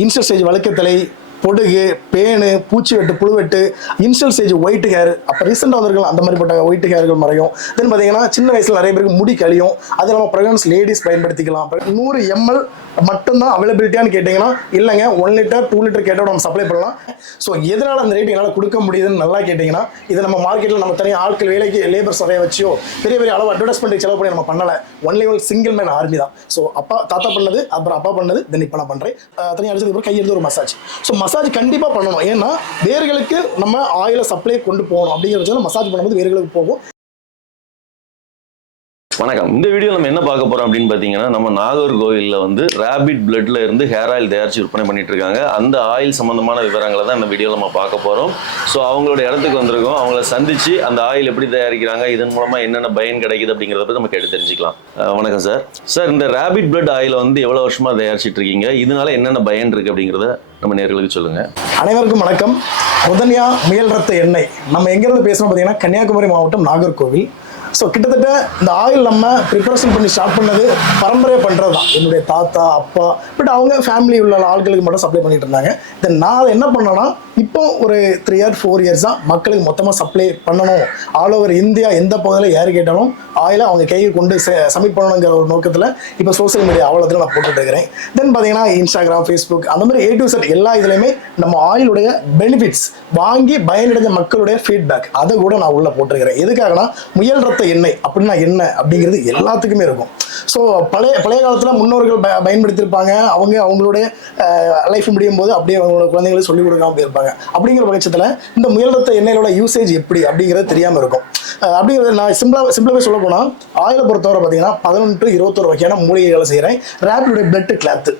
Install stage வழுக்கத்தலை, பொடுகு, fan, பூச்சி வெட்டு, புழுவெட்டு, இன்ஸ்டல் ஸ்டேஜ் ஒயிட் ஹேர், அப்போ ரீசெண்டாக வந்திருக்கலாம் அந்த மாதிரிப்பட்ட ஒயிட் ஹேர்கள் மறையும். தென் பார்த்தீங்கன்னா சின்ன வயசில் நிறைய பேருக்கு முடி கழியும். அது இல்லாமல் ப்ரெக்னன்ஸ் லேடிஸ் பயன்படுத்திக்கலாம். 100 ml மட்டும்தான் அவைலபிலிட்டியான்னு கேட்டிங்கன்னா இல்லைங்க, 1 லிட்டர் 2 லிட்டர் கேட்டால் நம்ம சப்ளை பண்ணலாம். ஸோ எதனால் அந்த ரேட் என்னால் கொடுக்க முடியுதுன்னு நல்லா கேட்டிங்கன்னா, இதை நம்ம மார்க்கெட்டில் நம்ம தனியாக ஆட்கள் வேலைக்கு லேபர்ஸ் நிறைய வச்சோ பெரிய பெரிய அளவு அட்வர்டைஸ்மெண்ட் செலவு பண்ணி நம்ம பண்ணலை. Only one single man army தான். ஸோ தாத்தா பண்ணது, அப்புறம் அப்பா பண்ணது, தென் இப்போ நான் பண்ணுறேன். தனியாக அடிச்சதுக்கப்புறம் கையெழுத்து ஒரு மசாஜ். ஸோ மசாஜ் கண்டிப்பாக பண்ணணும். ஏன்னா வேர்களுக்கு நம்ம ஆயிலை சப்ளை கொண்டு போகணும். அப்படிங்கிற மசாஜ் பண்ணும்போது வேர்களுக்கு போகும். வணக்கம். இந்த வீடியோ நம்ம என்ன பார்க்க போறோம் அப்படின்னு பார்த்தீங்கன்னா, நம்ம நாகர்கோவிலில் வந்து ரேபிட் பிளட்ல இருந்து ஹேர் ஆயில் தயாரிச்சு விற்பனை பண்ணிட்டு இருக்காங்க. அந்த ஆயில் சம்பந்தமான விவரங்களை தான் இந்த வீடியோவில் நம்ம பார்க்க போறோம். ஸோ அவங்களோட இடத்துக்கு வந்திருக்கோம். அவங்கள சந்திச்சு அந்த ஆயில் எப்படி தயாரிக்கிறாங்க, இதன் மூலமா என்னென்ன பயன் கிடைக்குது அப்படிங்கிறத பற்றி நம்ம கேட்டு தெரிஞ்சுக்கலாம். வணக்கம் சார். சார், இந்த ரேபிட் பிளட் ஆயிலை வந்து எவ்வளோ வருஷமா தயாரிச்சிட்டு இருக்கீங்க, இதனால என்னென்ன பயன் இருக்கு அப்படிங்கிறத நம்ம நேர்களுக்கு சொல்லுங்க. அனைவருக்கும் வணக்கம். முதன்யா முயல் ரத்த எண்ணெய். நம்ம எங்கேருந்து பேசுகிறோம் பார்த்தீங்கன்னா, கன்னியாகுமரி மாவட்டம் நாகர்கோவில். ஸோ கிட்டத்தட்ட இந்த ஆயில் நம்ம ப்ரிப்பரேஷன் பண்ணி ஸ்டார்ட் பண்ணது பரம்பரையாக பண்ணுறது தான். என்னுடைய தாத்தா, அப்பா, பட் அவங்க ஃபேமிலி உள்ள ஆட்களுக்கு மட்டும் சப்ளை பண்ணிட்டு இருந்தாங்க. தென் நான் என்ன பண்ணேன்னா, இப்போ ஒரு 3 years 4 years தான் மக்களுக்கு மொத்தமாக சப்ளை பண்ணணும். ஆல் ஓவர் இந்தியா எந்த பகுதியில் யார் கேட்டாலும் ஆயிலை அவங்க கையை கொண்டு சப்மிட் பண்ணணுங்கிற ஒரு நோக்கத்தில் இப்போ சோசியல் மீடியா அவ்வளோத்துல நான் போட்டுட்டு இருக்கிறேன். தென் பார்த்தீங்கன்னா இன்ஸ்டாகிராம், ஃபேஸ்புக், அந்த மாதிரி A to Z எல்லா இதுலையுமே நம்ம ஆயிலுடைய பெனிஃபிட்ஸ் வாங்கி பயனடைஞ்ச மக்களுடைய ஃபீட்பேக் அதை கூட நான் உள்ளே போட்டிருக்கிறேன். எதுக்காகனா, முயல் ரத்த எண்ணெய் அப்படின்னா என்ன அப்படிங்கிறது எல்லாத்துக்குமே இருக்கும். ஸோ பழைய காலத்தில் முன்னோர்கள் பயன்படுத்தியிருப்பாங்க. அவங்களுடைய லைஃப் முடியும் போது அப்படியே அவங்களோட குழந்தைங்களுக்கு சொல்லிக் கொடுக்காம போயிருப்பாங்க. அப்படிங்கிற பட்சத்தில் இந்த முயல் ரத்த எண்ணெயோட யூசேஜ் எப்படி அப்படிங்கிறது தெரியாமல் இருக்கும். அப்படிங்கிறது நான் சிம்பிளாகவே சொல்ல போனால், ஆயிலை பொறுத்தவரை பார்த்தீங்கன்னா 11 to 21 வகையான மூலிகைகளை செய்கிறேன். ரேபிடுடைய பிளட் கிளாத்து.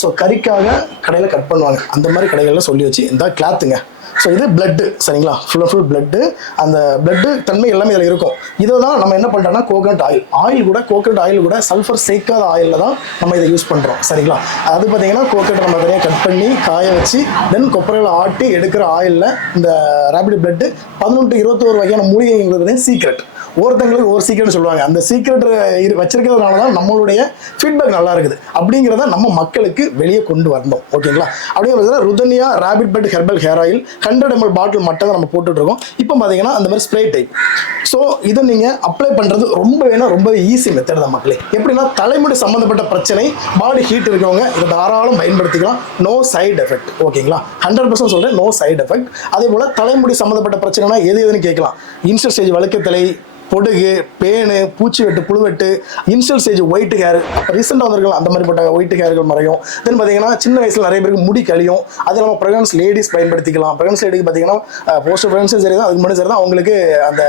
ஸோ கறிக்காக கடையில் கட் பண்ணுவாங்க, அந்த மாதிரி கடைகளில் சொல்லி வச்சு இந்த கிளாத்துங்க. ஸோ இது பிளட்டு, சரிங்களா? Full blood. அந்த பிளட்டு தன்மை எல்லாமே இதில் இருக்கும். இதை தான் நம்ம என்ன பண்ணுறோம்னா, கோகனட் ஆயில் கூட சல்ஃபர் சேர்க்காத ஆயிலில் தான் நம்ம இதை யூஸ் பண்ணுறோம், சரிங்களா? அது பார்த்தீங்கன்னா கோகனட் நம்ம தனியாக கட் பண்ணி காய வச்சு தென் கொப்பரையில் ஆட்டி எடுக்கிற ஆயிலில் இந்த ரேபிட் பிளட்டு 11 to 21 வகையான மூலிகைங்கிறது சீக்ரெட். ஒவ்வொருத்தங்களுக்கு ஒரு சீக்ரெட் சொல்லுவாங்க. அந்த சீக்ரெட் வச்சிருக்கிறதுனால தான் நம்மளுடைய ஃபீட்பேக் நல்லா இருக்குது. அப்படிங்கிறத நம்ம மக்களுக்கு வெளியே கொண்டு வரணும், ஓகேங்களா? அப்படிங்கிறதுல Ruthanya rapid blood herbal hair oil 100 ml bottle மட்டும் தான் நம்ம போட்டுட்டு இருக்கோம். இப்போ பார்த்தீங்கன்னா அந்த மாதிரி ஸ்ப்ரே டைப். ஸோ இதை நீங்கள் அப்ளை பண்ணுறது ரொம்ப ஈஸி மெத்தட் தான் மக்களே. எப்படின்னா, தலைமுடி சம்மந்தப்பட்ட பிரச்சனை, பாடி ஹீட் இருக்கவங்க இதை தாராளம் பயன்படுத்திக்கலாம். நோ சைடு எஃபெக்ட், ஓகேங்களா? 100% சொல்கிறேன், நோ சைடு எஃபெக்ட். அதே போல் தலைமுடி சம்மந்தப்பட்ட பிரச்சனைனா எதுன்னு கேட்கலாம். இன்ஸ்டல் ஸ்டேஜ் வழுக்கத்தலை, பொடுகு, பேனு, பூச்சி வெட்டு, புழுவெட்டு, இன்ஸ்டல் ஸ்டேஜ் ஒயிட் ஹேர், அப்போ ரீசெண்டாக வந்திருக்கலாம் அந்த மாதிரிப்பட்ட ஒயிட் ஹேர்கள் மறையும். தென் பார்த்தீங்கன்னா சின்ன வயசில் நிறைய பேருக்கு முடி கழியும். அது இல்லாமல் ப்ரெக்னன்ஸ் லேடிஸ் பயன்படுத்திக்கலாம். ப்ரெக்னன்ஸ் லேடிக்கு பார்த்தீங்கன்னா போஸ்ட் ப்ரெக்னன்ஸும் சரி தான், அதுக்கு முன்னாடி சரி தான், அவங்களுக்கு அந்த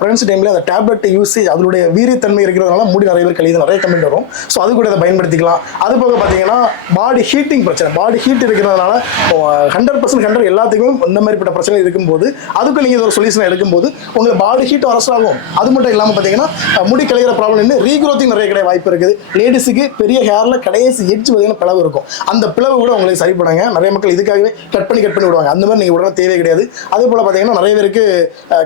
ப்ரெக்னன்சி டைமில் அந்த டேப்லெட் யூஸேஜ் அதனுடைய வீரியத்தன்மை இருக்கிறதுனால முடி நிறைய பேர் கழியுது, நிறைய கமெண்ட் வரும். ஸோ அது கூட அதை பயன்படுத்திக்கலாம். அது போக பார்த்தீங்கன்னா பாடி ஹீட்டிங் பிரச்சனை, பாடி ஹீட் இருக்கிறதுனால 100% எல்லாத்துக்கும் இந்த மாதிரிப்பட்ட பிரச்சனை இருக்கும்போது அதுக்கும் நீங்கள் ஒரு சொல்யூஷன் எடுக்கும்போது உங்களுக்கு பாடி ஹீட் அரசாகும். அது மட்டும் இல்லாமல் பார்த்தீங்கன்னா முடி கலையிற ப்ராப்ளம் ரீக்ரோத்திங் நிறைய கிடையாது வாய்ப்பு இருக்குது. லேடிஸுக்கு பெரிய ஹேரில் கடைசி எட்ஜ் பார்த்தீங்கன்னா பிளவு இருக்கும். அந்த பிளவு கூட உங்களுக்கு சரி பண்ணுங்க. நிறைய மக்கள் இதுக்காகவே கட் பண்ணி விடுவாங்க. அந்த மாதிரி நீங்கள் உடனே தேவை கிடையாது. அதே போல் பார்த்தீங்கன்னா நிறைய பேருக்கு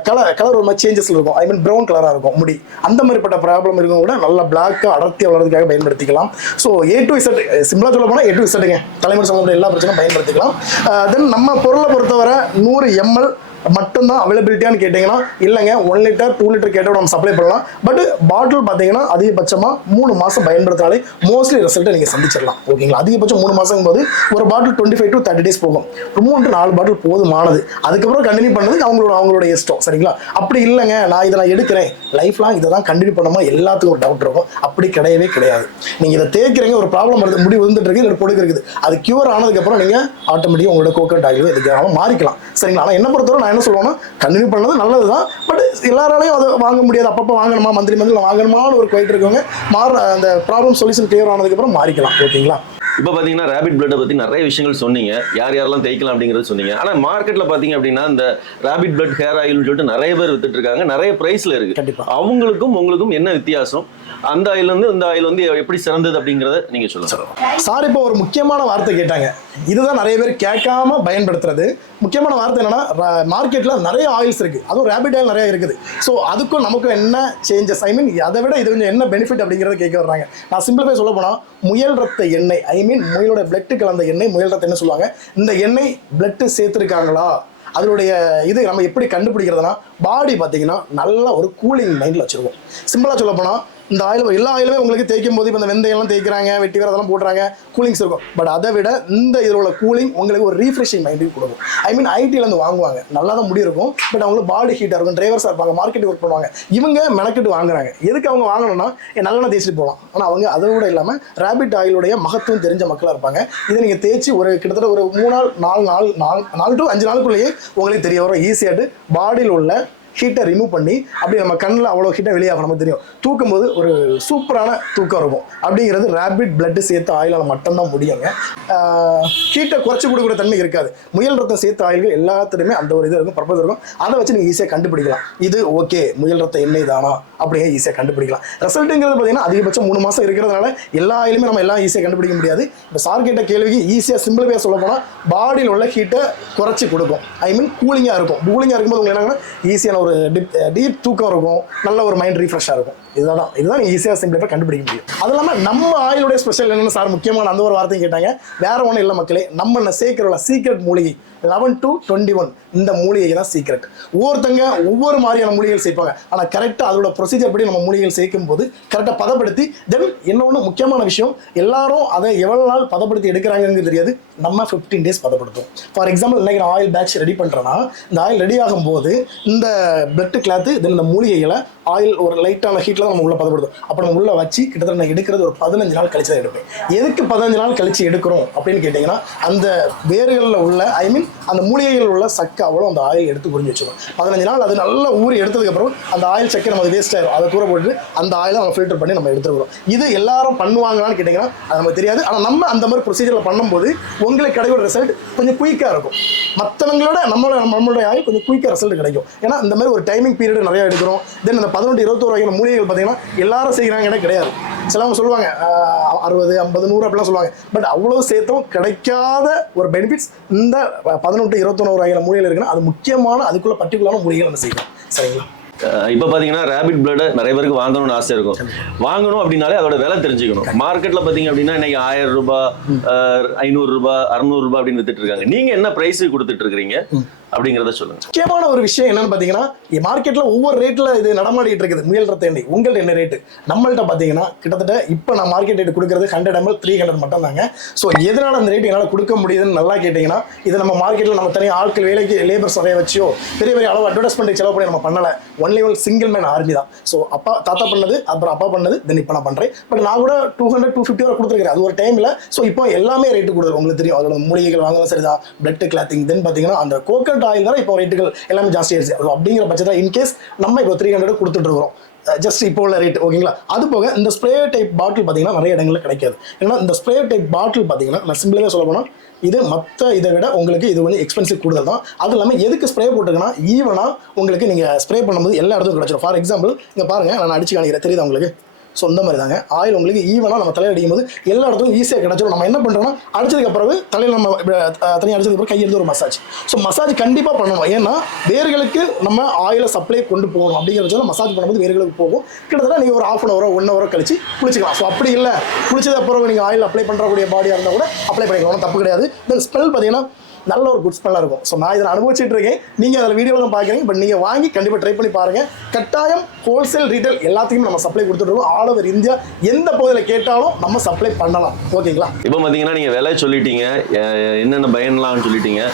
கலர் ஒரு மாதிரி சேஞ்சஸ் இருக்கும். ஐ மீன் ப்ரௌன் கலராக இருக்கும் முடி. அந்த மாதிரிப்பட்ட ப்ராப்ளம் இருக்கும் கூட நல்லா பிளாக்காக அடர்த்தி வளர்றதுக்காக பயன்படுத்திக்கலாம். ஸோ A to Z, சிம்பிளாக சொல்ல போனால் A to Zங்க தலைமுறை சம்பந்தப்பட்ட எல்லா பிரச்சனையும் பயன்படுத்திக்கலாம். தென் நம்ம பொருளை பொறுத்தவரை 100 ml மட்டும்தான் அவைலபிலிட்டியான்னு கேட்டிங்கன்னா இல்லைங்க, 1 லிட்டர் 2 லிட்டர் கேட்டால் நம்ம சப்ளை பண்ணலாம். பட் பாட்டில் பார்த்தீங்கன்னா அதிகபட்சமாக 3 மாதம் பயன்படுத்தினாலே மோஸ்ட்லி ரிசல்ட்டை நீங்கள் சந்திச்சிடலாம், ஓகேங்களா? அதிகபட்சம் 3 மாதம் போது ஒரு பாட்டில் 25 to 30 days போகும். 3 to 4 பாட்டில் போதுமானது. அதுக்கப்புறம் கண்டினியூ பண்ணதுக்கு அவங்களோட இஷ்டம், சரிங்களா? அப்படி இல்லைங்க, நான் எடுக்கிறேன் லைஃப் லாங் இதை தான் கண்டினியூ பண்ணாமல் எல்லாத்துக்கும் ஒரு டவுட் இருக்கும். அப்படி கிடையவே கிடையாது. நீங்கள் இதை தேய்க்கிறீங்க, ஒரு ப்ராப்ளம் வருது, முடி வந்துட்டு இருக்கு, இல்லை பொடுக்கு இருக்குது, அது கியூர் ஆனதுக்கப்புறம் நீங்கள் ஆட்டோமேட்டிக்காக உங்களோட கோகனட் ஆயில் இதுக்காக மாறிக்கலாம், சரிங்களா? ஆனால் என்ன பொறுத்தவரை நான் என்ன சொல்லுவேன்னா, கண்டினியூ பண்ணது நல்லது தான். பட் எல்லாராலையும் அதை வாங்க முடியாது. அப்பப்போ வாங்கணுமா, மந்த்லி வாங்கணுமான்னு ஒரு குவைட் இருக்கவங்க அந்த ப்ராப்ளம் சொல்யூஷன் கிளியர் ஆனதுக்கப்புறம் மாறிக்கலாம், ஓகேங்களா? இப்போ பார்த்தீங்கன்னா ரேபிட் பிளட்டை பற்றி நிறைய விஷயங்கள் சொன்னீங்க, யாரெல்லாம் தேய்க்கலாம் அப்படிங்கிறது சொன்னீங்க. ஆனால் மார்க்கெட்டில் பார்த்தீங்க அப்படின்னா இந்த ரேபிட் பிளட் ஹேர் ஆயில்னு சொல்லிட்டு நிறைய பேர் வித்துட்டு இருக்காங்க, நிறைய ப்ரைஸில் இருக்குது. கண்டிப்பாக அவங்களுக்கும் உங்களுக்கும் என்ன வித்தியாசம், அந்த ஆயில் வந்து இந்த ஆயில் வந்து எப்படி சிறந்தது அப்படிங்கிறத நீங்க சொல்லுங்க சார். இப்போ ஒரு முக்கியமான வார்த்தை கேட்டாங்க, இதுதான் நிறைய பேர் கேட்காம பயன்படுத்துறது. முக்கியமான வார்த்தை என்னன்னா, மார்க்கெட்ல நிறைய ஆயில்ஸ் இருக்கு, அதுவும் ரேபிட் ஆயில் நிறைய இருக்குது. ஸோ அதுக்கும் நமக்கும் என்ன சேஞ்சஸ், ஐ மீன் அதை விட இது கொஞ்சம் என்ன பெனிஃபிட் அப்படிங்கிறத கேட்க வர்றாங்க. நான் சிம்பிளாக சொல்ல போனால், முயல் ரத்த எண்ணெய், ஐ மீன் முயலோட பிளட்டு கலந்த எண்ணெய், முயல் ரத்த என்ன சொல்லுவாங்க, இந்த எண்ணெய் பிளட்டு சேர்த்துருக்காங்களா, அதனுடைய இது நம்ம எப்படி கண்டுபிடிக்கிறதுனா, பாடி பார்த்தீங்கன்னா நல்ல ஒரு கூலிங் மைண்டில் வச்சுருவோம். சிம்பிளாக சொல்ல போனால், இந்த ஆயில் எல்லா ஆயிலுமே உங்களுக்கு தேய்க்கும் போது இப்போ இந்த வெந்தயம்லாம் தேய்க்கிறாங்க, வெட்டி வேறு அதெல்லாம் போடுறாங்க, கூலிங்ஸ் இருக்கும். பட் அதை விட இந்த இதில் உள்ள கூலிங் உங்களுக்கு ஒரு ரீஃப்ரெஷிங் மைண்டுக்கு கொடுக்கும். ஐ மீன் ஐடியிலேருந்து வாங்குவாங்க, நல்லா தான் முடி இருக்கும், பட் அவங்களுக்கு பாடி ஹீட்டாக இருக்கும், டிரைவர்ஸாக இருப்பாங்க, மார்க்கெட்டுக்கு ஒர்க் பண்ணுவாங்க, இவங்க மெனக்கிட்டு வாங்குறாங்க. எதுக்கு அவங்க வாங்கணும்னா, நல்லெண்ணெய் தேய்ச்சிட்டு போகலாம். ஆனால் அவங்க அதை விட இல்லாமல் ரேபிட் ஆயிலுடைய மகத்துவம் தெரிஞ்ச மக்களாக இருப்பாங்க. இதை நீங்கள் தேய்ச்சி ஒரு கிட்டத்தட்ட ஒரு 4 to 5 நாளுக்குள்ளேயே உங்களுக்கு தெரிய வரும் ஈஸியாட்டு பாடியில் உள்ள ஹீட்டை ரிமூவ் பண்ணி, அப்படி நம்ம கண்ணில் அவ்வளோ ஹீட்டை வெளியாகும், நமக்கு தெரியும். தூக்கும் போது ஒரு சூப்பரான தூக்கம் இருக்கும். அப்படிங்கிறது ரேபிட் பிளட்டு சேர்த்து ஆயிலால் மட்டும்தான் முடியுங்க. ஹீட்டை குறைச்சி கொடுக்குற தன்மை இருக்காது. முயல் ரத்தம் சேர்த்த ஆயில்கள் எல்லாத்துலேயுமே அந்த ஒரு இது இருக்கும், பர்பஸ் இருக்கும். அதை வச்சு நீங்கள் ஈஸியாக கண்டுபிடிக்கலாம், இது ஓகே முயல் ரத்த எண்ணெய் தானா அப்படியே ஈஸியாக கண்டுபிடிக்கலாம். ரிசல்ட்டுங்கிறது பார்த்தீங்கன்னா அதிகபட்சம் 3 மாதம் இருக்கிறதுனால எல்லா ஆயிலுமே நம்ம எல்லாம் ஈஸியாக கண்டுபிடிக்க முடியாது. இப்போ சார் கேட்ட கேள்விக்கு ஈஸியாக சிம்பிளாக சொல்ல போனால், பாடியில் உள்ள ஹீட்டை குறைச்சி கொடுக்கும், ஐ மீன் கூலிங்காக இருக்கும். கூலிங்காக இருக்கும்போது உங்களுக்கு என்னன்னா ஈஸியான ஒரு டீப் தூக்கம் இருக்கும், நல்ல ஒரு மைண்ட் ரீஃப்ரெஷ்ஷாக இருக்கும். இதுதான் நீங்கள் ஈஸியாக சிம்பிளாக கண்டுபிடிக்க முடியும். அது இல்லாமல் நம்ம ஆயிலுடைய ஸ்பெஷல் என்னென்னு சார் முக்கியமான அந்த ஒரு வார்த்தையும் கேட்டாங்க. வேற ஒன்றும் இல்லை மக்களே, நம்ம சேர்க்கிறோம்ல சீக்ரெட் மூலிகை 11 to 21 இந்த மூலிகை தான் சீக்ரெட். ஒவ்வொருத்தங்க ஒவ்வொரு மாதிரியான மூலிகைகள் சேர்ப்பாங்க. ஆனால் கரெக்டாக அதோட ப்ரொசீஜர் படி நம்ம மூலிகைகள் சேர்க்கும் போது கரெக்டாக பதப்படுத்தி, தென் இன்னொன்று முக்கியமான விஷயம், எல்லாரும் அதை எவ்வளோ நாள் பதப்படுத்தி எடுக்கிறாங்கன்னு தெரியாது. நம்ம 15 days பதப்படுத்தும். ஃபார் எக்ஸாம்பிள், இன்னைக்கு நான் ஆயில் பேட்ச் ரெடி பண்ணுறேன்னா, இந்த ஆயில் ரெடி ஆகும்போது இந்த பிளட் கிளாத்து, தென் இந்த மூலிகைகளை ஆயில் ஒரு லைட்டான ஹீட்டில் நம்ம உள்ளே பதப்படுத்தும். அப்போ நம்ம உள்ளே வச்சு கிட்டத்தட்ட நான் எடுக்கிறது ஒரு 15 நாள் கழிச்சு தான் எடுப்பேன். எதுக்கு 15 நாள் கழிச்சு எடுக்கிறோம் அப்படின்னு கேட்டிங்கன்னா, அந்த வேர்களில் உள்ள, ஐ மீன் அந்த மூலிகைகள் உள்ள சக்கை அவ்வளோ அந்த ஆயில் எடுத்து புரிஞ்சு வச்சுக்கணும். 15 நாள் அது நல்லா ஊறி எடுத்ததுக்கப்புறம் அந்த ஆயில் சக்கை நம்ம வேஸ்ட் ஆயிடும், அதை தூர போட்டு அந்த ஆயிலை நம்ம ஃபில்டர் பண்ணி நம்ம எடுத்துக்கிறோம். இது எல்லாரும் பண்ணுவாங்களான்னு கேட்டிங்கன்னா அது நமக்கு தெரியாது. ஆனால் நம்ம அந்த மாதிரி ப்ரொசீஜரில் பண்ணும்போது உங்களுக்கு கிடைக்கிற ரிசல்ட் கொஞ்சம் குயிக்காக இருக்கும். மற்றவங்களோட நம்மளோட ஆயில் கொஞ்சம் குயிக்காக ரிசல்ட் கிடைக்கும். ஏன்னா இந்த மாதிரி ஒரு டைமிங் பீரியட் நிறையா எடுக்கிறோம். தென் இந்த 18-21 வகையான மூலிகைகள் பார்த்தீங்கன்னா எல்லாரும் செய்கிறாங்கன்னே கிடையாது. சிலவங்க சொல்லுவாங்க 60, 50, 100 அப்படிலாம் சொல்லுவாங்க. பட் அவ்வளோ சேர்த்தும் கிடைக்காத ஒரு பெனிஃபிட்ஸ் இந்த 18-21 வகையான மூலிகைகள் இருக்குன்னா, அது முக்கியமான அதுக்குள்ள பர்டிகுலரான மூலிகைகள் நம்ம செய்யலாம். சரிங்களா? இப்போ பார்த்தீங்கன்னா ரேபிட் பிளட் நிறைய பேருக்கு வாங்கணும்னு ஆசை இருக்கும். வாங்கணும் அப்படின்னாலே அதோட விலை தெரிஞ்சுக்கணும். மார்க்கெட்டில் பார்த்தீங்க அப்படின்னா இன்னைக்கு 1000 ரூபாய், 500 ரூபாய், 600 ரூபாய் அப்படின்னு வித்துட்டு இருக்காங்க. நீங்க என்ன பிரைஸ் கொடுத்துட்டு இருக்கிறீங்க அப்படிங்கிறத சொல்லுங்க. முக்கியமான ஒரு விஷயம் என்னன்னு பார்த்தீங்கன்னா, மார்க்கெட்ல ஒவ்வொரு ரேட்ல இது நடமாடிட்டு இருக்குது முயல் ரத்த எண்ணெய். உங்கள்ட்ட என்ன ரேட்டு? நம்மள்ட்ட பார்த்தீங்கன்னா கிட்டத்தட்ட இப்போ நான் மார்க்கெட் ரேட் கொடுக்குறது 100 ml 300 மட்டும் தாங்க. ஸோ எதனால அந்த ரேட் என்னால் கொடுக்க முடியுதுன்னு நல்லா கேட்டிங்கன்னா, இது நம்ம மார்க்கெட்டில் நம்ம தனியாக ஆட்கள் வேலைக்கு லேபர்ஸ் நிறைய வச்சியோ பெரிய பெரிய அளவு அட்வர்டைஸ்மெண்ட் செலவு பண்ணி நம்ம பண்ணலை. ஒன்லி ஒரு சிங்கிள் மேன் ஆர்மி தான். ஸோ அப்பா தாத்தா பண்ணது, அப்புறம் அப்பா பண்ணது, தென் இப்போ நான் பண்ணுறேன். பட் நான் கூட 200-250 வரை கொடுத்துருக்கேன் அது ஒரு டைமில். ஸோ இப்போ எல்லாமே ரேட்டு கொடுக்குறோம். உங்களுக்கு தெரியும், அதோட மூலிகைகள் வாங்கலாம் சரிதான், பிளட் கிளாத்திங், தென் பார்த்தீங்கன்னா அந்த கோகனட் ஆயில் தான் இப்போ ரேட்டுகள் எல்லாமே ஜாஸ்தி ஆயிடுச்சு. அப்படிங்கிற பட்சத்தில் இன்கேஸ் நம்ம இப்போ 300 கொடுத்துட்டு இருக்கிறோம் ஜஸ்ட் இப்போ உள்ள ரேட், ஓகேங்களா? அது போக இந்த ஸ்ப்ரே டைப் பாட்டில் பார்த்தீங்கன்னா நிறைய இடங்களில் கிடைக்காது. ஏன்னா இந்த ஸ்ப்ரே டைப் பாட்டில் பார்த்தீங்கன்னா நான் சிம்பிளாக சொல்ல போனால், இது மற்ற இதை விட உங்களுக்கு இது வந்து எக்ஸ்பென்சிவ் கூடுதல் தான். அது இல்லாமல் எதுக்கு ஸ்ப்ரே போட்டுருக்குன்னா, ஈவனாக உங்களுக்கு நீங்கள் ஸ்ப்ரே பண்ணும்போது எல்லா இடத்துக்கும் கிடச்சிடும். ஃபார் எக்ஸாம்பிள் இங்கே பாருங்கள், நான் அடிச்சு காணிக்கிறேன், தெரியுதா உங்களுக்கு? ஸோ இந்த மாதிரி தாங்க ஆயில் உங்களுக்கு ஈவனாக நம்ம தலையில் அடிக்கும் போது எல்லா இடத்துக்கும் ஈஸியாக கிடச்சிடும். நம்ம என்ன பண்ணுறோம்னா, அடிச்சதுக்கு பிறகு தலையில் நம்ம தனியாக அடிச்சதுக்கு பிறகு கையெழுத்து ஒரு மசாஜ். ஸோ மசாஜ் கண்டிப்பாக பண்ணணும். ஏன்னா வேர்களுக்கு நம்ம ஆயிலை சப்ளை கொண்டு போகணும். அப்படிங்கிற பட்சத்தில் மசாஜ் பண்ணும்போது வேர்களுக்கு போகும். கிட்டத்தட்ட நீங்கள் ஒரு 1/2 hour 1 hour கழிச்சு குளிச்சிக்கலாம். ஸோ அப்படி இல்லை, குளிச்சது அப்புறம் நீங்கள் ஆயில் அப்ளை பண்ணுறக்கூடிய பாடியாக இருந்தால் கூட அப்ளை பண்ணிக்கலாம், தப்பு கிடையாது. தென் ஸ்மெல் பார்த்தீங்கன்னா நல்ல ஒரு குட் ஸ்மெல்லாக இருக்கும். ஸோ நான் இதை அனுபவிச்சுட்டு இருக்கேன், நீங்கள் அதில் வீடியோவில் தான் பார்க்குறீங்க. பட் நீங்கள் வாங்கி கண்டிப்பாக ட்ரை பண்ணி பாருங்கள். கட்டாயம் ஹோல்சேல் ரீட்டைல் எல்லாத்தையும் நம்ம சப்ளை கொடுத்துட்ருக்கோம். ஆல் ஓவர் இந்தியா எந்த பகுதியில் கேட்டாலும் நம்ம சப்ளை பண்ணலாம். ஓகேங்களா? இப்போ பார்த்தீங்கன்னா நீங்கள் விலை சொல்லிட்டீங்க, என்னென்ன பயன்லாம்னு சொல்லிட்டீங்க.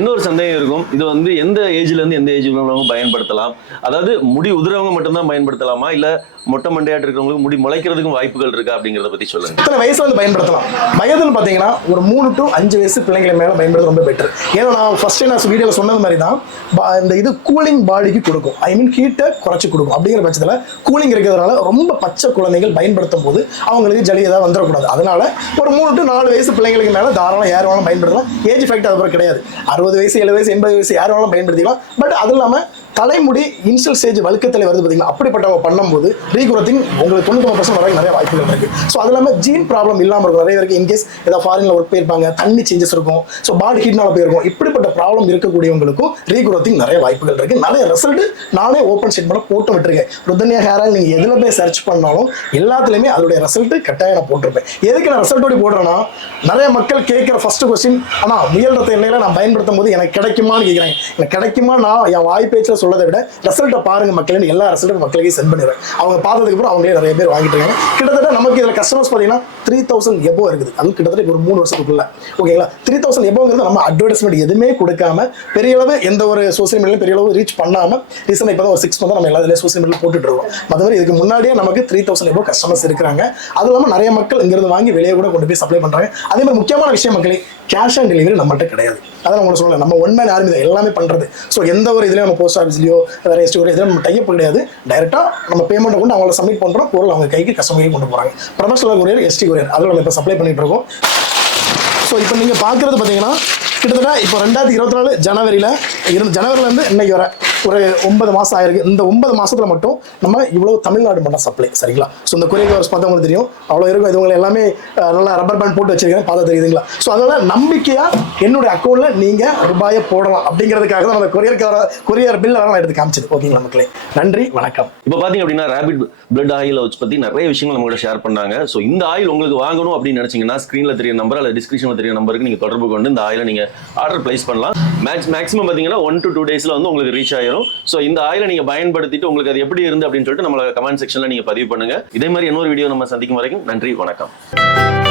இன்னொரு சந்தேகம் இருக்கும், இது வந்து எந்த ஏஜ்லேருந்து எந்த ஏஜ் உள்ளவங்க பயன்படுத்தலாம்? அதாவது முடி உதிரவங்க மட்டும்தான் பயன்படுத்தலாமா, இல்லை மொட்டை மண்டையாட்டு இருக்கிறவங்களுக்கு முடி முளைக்கிறதுக்கும் வாய்ப்புகள் இருக்கா அப்படிங்கிறத பற்றி சொல்லுங்கள். இத்தனை வயசுல வந்து பயன்படுத்தலாம். வயதுன்னு பார்த்தீங்கன்னா ஒரு 3 to 5 வயசு பிள்ளைங்களை மேலே பயன்படுத்த ரொம்ப பெட்டர். ஏன்னா நான் ஃபர்ஸ்ட் நான் வீடியோவில் சொன்னது மாதிரி தான், இந்த இது கூலிங் பாடிக்கு கொடுக்கும், ஐ மீன் ஹீட்டை குறைச்சி கொடுக்கும். அப்படிங்கிற பட்சத்தில் கூலிங் இருக்கிறதுனால ரொம்ப பச்சை குழந்தைகள் பயன்படுத்தும் போது அவங்களுக்கு ஜலி ஏதாவது வந்துடக்கூடாது. அதனால ஒரு 3 to 4 வயசு பிள்ளைங்களுக்கு மேலே தாராளம் யார் வேணாலும் பயன்படுத்தலாம். ஏஜ் ஃபேக்ட் அது கிடையாது. 60 வயசு 70 வயசு 80 வயசு யார் வேணாலும் பயன்படுத்திக்கலாம். பட் அது இல்லாமல் தலைமுடி இன்சல் ஸ்டேஜ் வழுக்கத்தலை வருது பார்த்தீங்களா, அப்படிப்பட்டவங்க பண்ணும்போது ரீக்ரோத்திங் உங்களுக்கு 99% வரைக்கும் நிறைய வாய்ப்புகள் இருக்கு. ஸோ அது இல்லாமல் ஜீன் ப்ராப்ளம் இல்லாமல் இருக்கும். நிறைய பேருக்கு இன்கேஸ் ஏதாவது ஃபாரின்ல ஒர்க் போயிருப்பாங்க, தண்ணி சேஞ்சஸ் இருக்கும், ஸோ பாடி ஹீட்னால போயிருக்கும், இப்படிப்பட்ட ப்ராப்ளம் இருக்கக்கூடியவங்களுக்கும் ரீக்ரோத்திங் நிறைய வாய்ப்புகள் இருக்கு. நிறைய ரிசல்ட் நானே ஓப்பன் ஸ்டேட்மெண்ட் போட்டு விட்டுருக்கேன். ருதன்யா ஹேர் ஆயில் நீங்கள் எதில் போய் சர்ச் பண்ணாலும் எல்லாத்துலேயுமே அதோடைய ரிசல்ட் கட்டாயம் நான் போட்டிருப்பேன். எதுக்கு நான் ரிசல்ட்டோட போடுறேன்னா, நிறைய மக்கள் கேட்குற ஃபர்ஸ்ட் கொஸ்டின், ஆனால் முயல் ரத்த எண்ணெயில நான் பயன்படுத்தும் போது எனக்கு கிடைக்குமான்னு கேட்குறாங்க. எனக்கு கிடைக்குமா நான் என் வாய் பேச்சில் சொல்லதை விட ரிசல்ட்டை பாருங்க மக்களே, எல்லா ரிசல்ட்டும் மக்களுக்கே சென்ட் பண்ணிடுறேன். அவங்க பார்த்ததுக்கு அப்புறம் அவங்களே நிறைய பேர் வாங்கிட்டு இருக்காங்க. கிட்டத்தட்ட நமக்கு இதில் கஸ்டமர்ஸ் பார்த்தீங்கன்னா 3000 எபோ இருக்குது. அது கிட்டத்தட்ட ஒரு 3 வருஷத்துக்குள்ள. ஓகேங்களா, 3000 எபோங்கிறது நம்ம அட்வர்டைஸ்மெண்ட் எதுவுமே கொடுக்காம பெரிய அளவு எந்த ஒரு சோசியல் மீடியாலும் பெரிய அளவு ரீச் பண்ணாம ரீசெண்டாக இப்போ தான் ஒரு 6 மந்த் நம்ம எல்லா சோசியல் மீடியாவில் போட்டுட்டு இருக்கோம். மற்றபடி இதுக்கு முன்னாடியே நமக்கு 3000 எபோ கஸ்டமர்ஸ் இருக்கிறாங்க. அது இல்லாமல் நிறைய மக்கள் இங்கிருந்து வாங்கி வெளியே கூட கொண்டு போய் சப்ளை பண்றாங்க. அதே மாதிரி முக்கியமான விஷயம் மக்களே, கேஷ் ஆன் டெலிவரி நம்மள்ட்ட கிடையாது. அதான் உங்களுக்கு சொல்லல, நம்ம ஒன் மேன் ஆர்மி தான் எல்லாமே பண்றது. ஸோ எந்த ஒரு இதுலையும் நம்ம போஸ்ட் ஆஃபீஸ்லையோ வேற ஸ்டோர் இதில் நம்ம டைப் கிடையாது. டைரெக்டாக நம்ம பேமெண்ட்டை கொண்டு அவங்கள சப்மிட் பண்ணுறோம், பொருள் அவங்க கைக்கு கஸ்டமர் கொண்டு போகிறாங்க. ப்ரொஃபஷனல் கொரியர், எஸ்டி கொரியர், அதில் நம்ம இப்போ சப்ளை பண்ணிட்டு இருக்கோம். ஸோ இப்போ நீங்கள் பார்க்குறது பார்த்தீங்கன்னா கிட்டத்தட்ட இப்போ 2024 ஜனவரிலேருந்து இன்னைக்கு வர ஒரு 9 மாதம் ஆயிருக்கு. இந்த 9 மாதத்தில் மட்டும் நம்ம இவ்வளோ தமிழ்நாடு மட்டும் சப்ளை, சரிங்களா? ஸோ இந்த கொரியர் கவர்ஸ் பார்த்தா உங்களுக்கு தெரியும், அவ்வளோ இருக்கும். இது உங்களை எல்லாமே நல்லா ரப்பர் பேண்ட் போட்டு வச்சிருக்கேன், பார்த்தா தெரியுதுங்களா? ஸோ அதனால் நம்பிக்கையாக என்னுடைய அக்கௌண்ட்டில் நீங்கள் ரூபாயை போடலாம் அப்படிங்கிறதுக்காக தான் அந்த கொரியர் பில் நான் எடுத்து காமிச்சது. ஓகேங்களா மக்களே, நன்றி, வணக்கம். இப்போ பார்த்தீங்க அப்படின்னா ரேபிட் பிளட் ஆயில் பற்றி நிறைய விஷயங்கள் நம்ம கூட ஷேர் பண்ணாங்க. ஸோ இந்த ஆயில் உங்களுக்கு வாங்கணும் அப்படின்னு நினச்சிங்கன்னா ஸ்க்ரீனில் தெரிய நம்பர் அல்லது டிஸ்கிரிப்ஷனில் தெரிய நம்பருக்கு நீங்கள் தொடர்பு கொண்டு இந்த ஆயிலை நீங்கள் ஆர்டர் பிளேஸ் பண்ணலாம். மேக்ஸிமம் பார்த்தீங்கன்னா 1 to 2 டேஸில் வந்து உங்களுக்கு ரீச் ஆயிரும். ஸோ இந்த ஆயிலை நீங்கள் பயன்படுத்திட்டு உங்களுக்கு அது எப்படி இருந்து அப்படின்னு சொல்லிட்டு நம்மளோட கமெண்ட் செக்ஷனில் நீங்கள் பதிவு பண்ணுங்க. இதே மாதிரி இன்னொரு வீடியோ நம்ம சந்திக்கும் வரைக்கும் நன்றி, வணக்கம்.